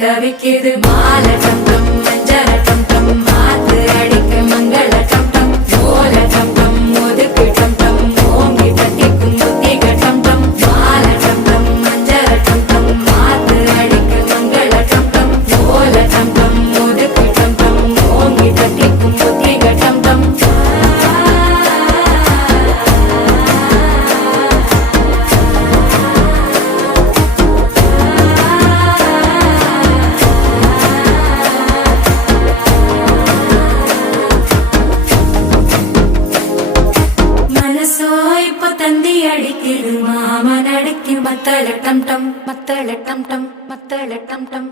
தவிக்குது மால டம் டம் மஞ்சள டம் டம் மாத்து அடிக்க மங்கள டம் டம் ஓல டம் டம் ஒதுக்கு டம் டம் ஓங்கி தட்டிக்கும் புத்திக டம் டம் மால டம் டம் மஞ்சள டம் டம் மாத்து அடிக்க மங்கள டம் டம் ஓல டம் டம் ஒதுக்கு டம் டம் ஓங்கி தட்டிக்கும் புத்திக டம் டம் தந்தி அடிக்குது மாமன் அடிக்கு மத்தள டம் டம் மத்தள டம் டம் மத்தள டம் டம்